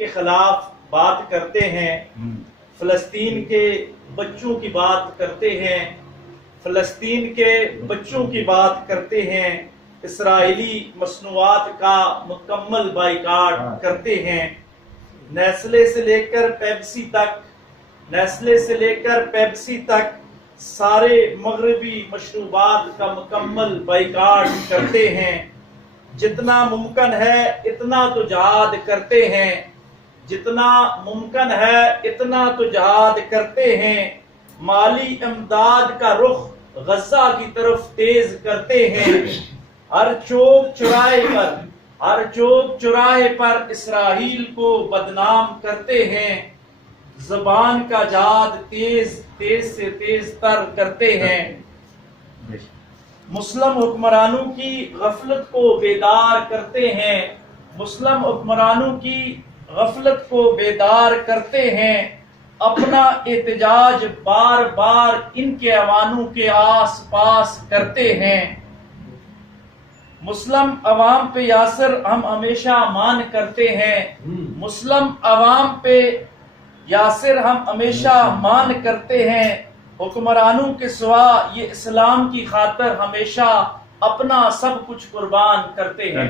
کے خلاف بات کرتے ہیں، فلسطین کے بچوں کی بات کرتے ہیں، فلسطین کے بچوں کی بات کرتے ہیں، اسرائیلی مصنوعات کا مکمل بائیکاٹ کرتے ہیں، نیسلے سے لے کر پیپسی تک سارے مغربی مشروبات کا مکمل بائیکاٹ کرتے ہیں، جتنا ممکن ہے اتنا تو جہاد کرتے ہیں، جتنا ممکن ہے اتنا تو جہاد کرتے ہیں، مالی امداد کا رخ غزہ کی طرف تیز کرتے ہیں، ہر چوک چوراہے پر اسرائیل کو بدنام کرتے ہیں، زبان کا جہاد تیز سے تیز تر کرتے ہیں، مسلم حکمرانوں کی غفلت کو بیدار کرتے ہیں، مسلم حکمرانوں کی غفلت کو بیدار کرتے ہیں، اپنا احتجاج بار بار ان کے ایوانوں کے آس پاس کرتے ہیں، مسلم عوام پہ یاسر ہم ہمیشہ مان کرتے ہیں، مسلم عوام پہ یاسر ہم ہمیشہ مان کرتے ہیں، حکمرانوں کے سوا یہ اسلام کی خاطر ہمیشہ اپنا سب کچھ قربان کرتے ہیں۔